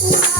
Yeah.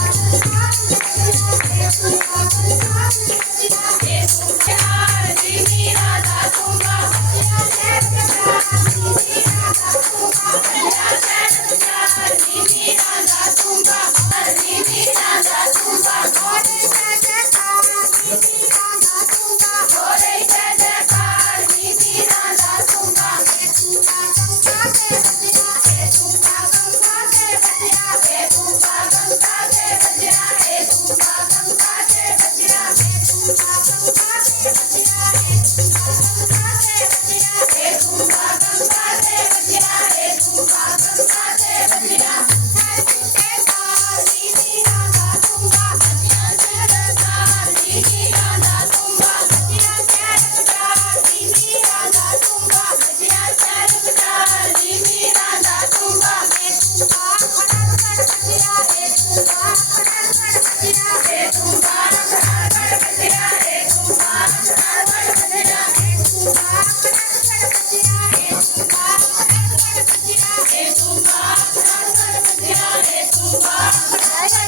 Yeah.